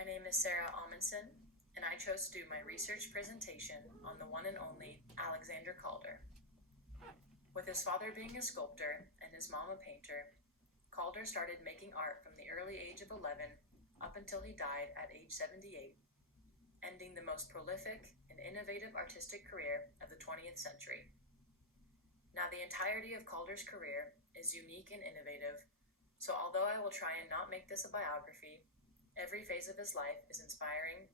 My name is Sarah Amundsen, and I chose to do my research presentation on the one and only Alexander Calder. With his father being a sculptor and his mom a painter, Calder started making art from the early age of 11 up until he died at age 78, ending the most prolific and innovative artistic career of the 20th century. Now, the entirety of Calder's career is unique and innovative, so although I will try and not make this a biography, every phase of his life is inspiring.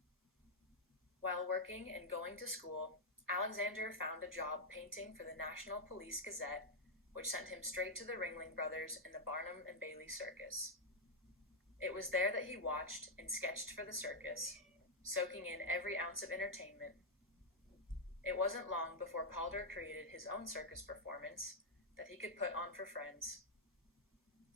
While working and going to school, Alexander found a job painting for the National Police Gazette, which sent him straight to the Ringling Brothers in the Barnum and Bailey Circus. It was there that he watched and sketched for the circus, soaking in every ounce of entertainment. It wasn't long before Calder created his own circus performance that he could put on for friends.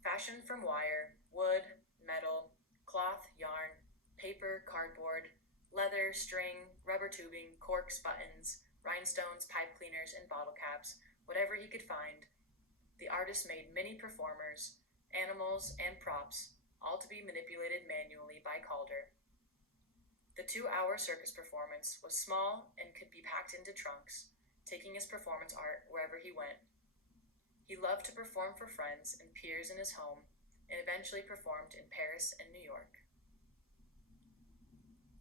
Fashioned from wire, wood, metal, cloth, yarn, paper, cardboard, leather, string, rubber tubing, corks, buttons, rhinestones, pipe cleaners, and bottle caps, whatever he could find, the artist made many performers, animals, and props, all to be manipulated manually by Calder. The 2-hour circus performance was small and could be packed into trunks, taking his performance art wherever he went. He loved to perform for friends and peers in his home, and eventually performed in Paris and New York.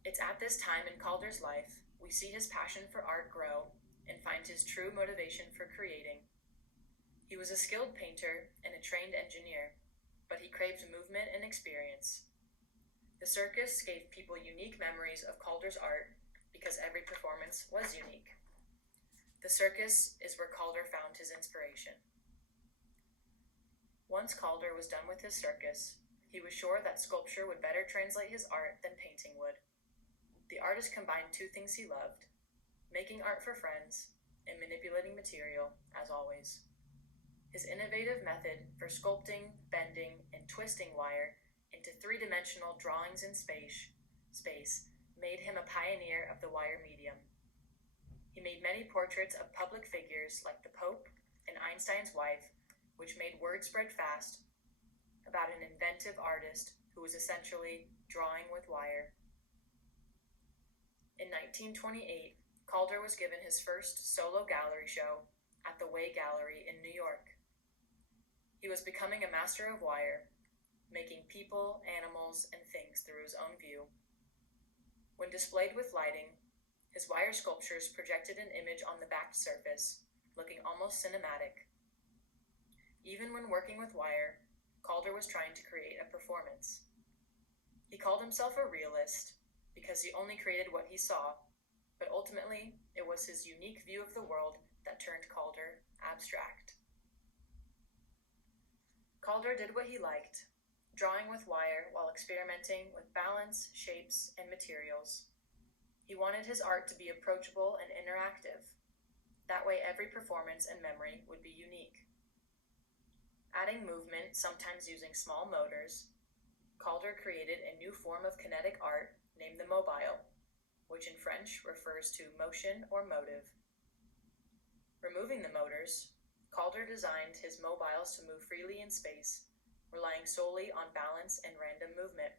It's at this time in Calder's life we see his passion for art grow and find his true motivation for creating. He was a skilled painter and a trained engineer, but he craved movement and experience. The circus gave people unique memories of Calder's art because every performance was unique. The circus is where Calder found his inspiration. Once Calder was done with his circus, he was sure that sculpture would better translate his art than painting would. The artist combined two things he loved: making art for friends and manipulating material, as always. His innovative method for sculpting, bending, and twisting wire into three-dimensional drawings in space made him a pioneer of the wire medium. He made many portraits of public figures like the Pope and Einstein's wife, which made word spread fast about an inventive artist who was essentially drawing with wire. In 1928, Calder was given his first solo gallery show at the Way Gallery in New York. He was becoming a master of wire, making people, animals, and things through his own view. When displayed with lighting, his wire sculptures projected an image on the backed surface, looking almost cinematic. Even when working with wire, Calder was trying to create a performance. He called himself a realist because he only created what he saw, but ultimately it was his unique view of the world that turned Calder abstract. Calder did what he liked, drawing with wire while experimenting with balance, shapes, and materials. He wanted his art to be approachable and interactive. That way every performance and memory would be unique. Adding movement, sometimes using small motors, Calder created a new form of kinetic art named the mobile, which in French refers to motion or motive. Removing the motors, Calder designed his mobiles to move freely in space, relying solely on balance and random movement.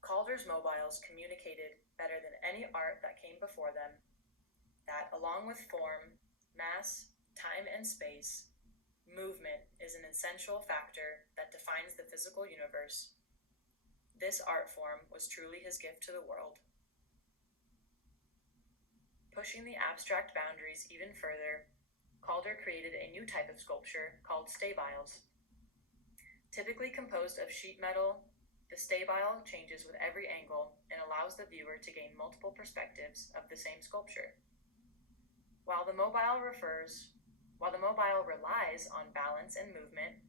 Calder's mobiles communicated better than any art that came before them that, along with form, mass, time, and space, movement is an essential factor that defines the physical universe. This art form was truly his gift to the world. Pushing the abstract boundaries even further, Calder created a new type of sculpture called stabiles. Typically composed of sheet metal, the stabile changes with every angle and allows the viewer to gain multiple perspectives of the same sculpture. While the mobile relies on balance and movement,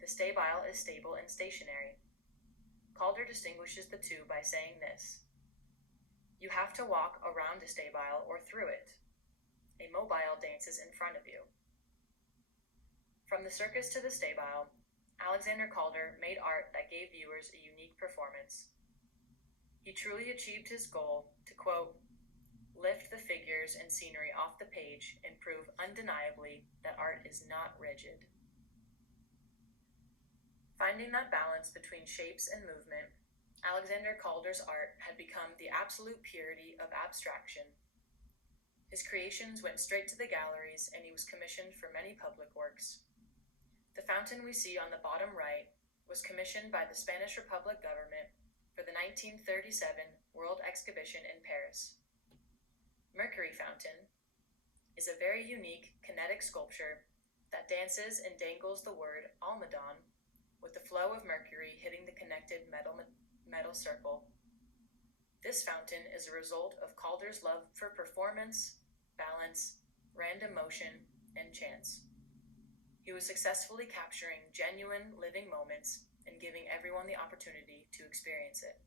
the stabile is stable and stationary. Calder distinguishes the two by saying this: you have to walk around a stabile or through it. A mobile dances in front of you. From the circus to the stabile, Alexander Calder made art that gave viewers a unique performance. He truly achieved his goal to, quote, lift the figures and scenery off the page and prove undeniably that art is not rigid. Finding that balance between shapes and movement, Alexander Calder's art had become the absolute purity of abstraction. His creations went straight to the galleries, and he was commissioned for many public works. The fountain we see on the bottom right was commissioned by the Spanish Republic government for the 1937 World Exhibition in Paris. Mercury Fountain is a very unique kinetic sculpture that dances and dangles the word Almadon with the flow of mercury hitting the connected metal circle. This fountain is a result of Calder's love for performance, balance, random motion, and chance. He was successfully capturing genuine living moments and giving everyone the opportunity to experience it.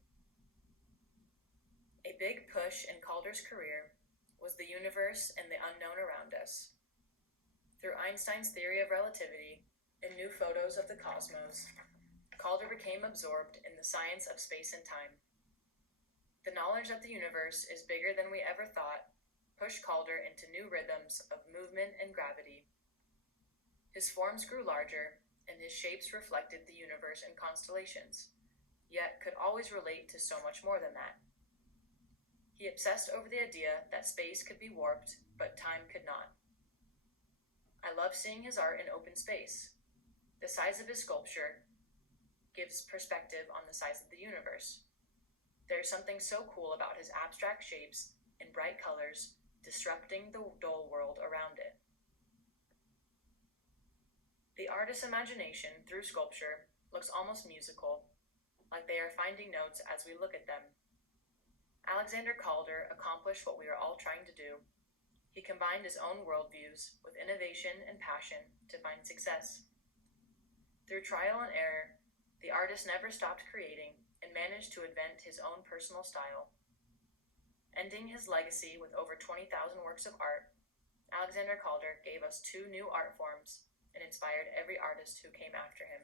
A big push in Calder's career was the universe and the unknown around us. Through Einstein's theory of relativity and new photos of the cosmos, Calder became absorbed in the science of space and time. The knowledge that the universe is bigger than we ever thought pushed Calder into new rhythms of movement and gravity. His forms grew larger, and his shapes reflected the universe and constellations, yet could always relate to so much more than that. He obsessed over the idea that space could be warped, but time could not. I love seeing his art in open space. The size of his sculpture gives perspective on the size of the universe. There is something so cool about his abstract shapes and bright colors disrupting the dull world around it. The artist's imagination through sculpture looks almost musical, like they are finding notes as we look at them. Alexander Calder accomplished what we are all trying to do. He combined his own worldviews with innovation and passion to find success. Through trial and error, the artist never stopped creating and managed to invent his own personal style. Ending his legacy with over 20,000 works of art, Alexander Calder gave us 2 new art forms and inspired every artist who came after him.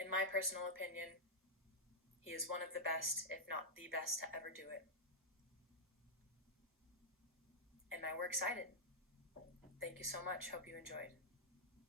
In my personal opinion, he is one of the best, if not the best, to ever do it. And we're excited. Thank you so much. Hope you enjoyed.